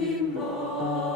more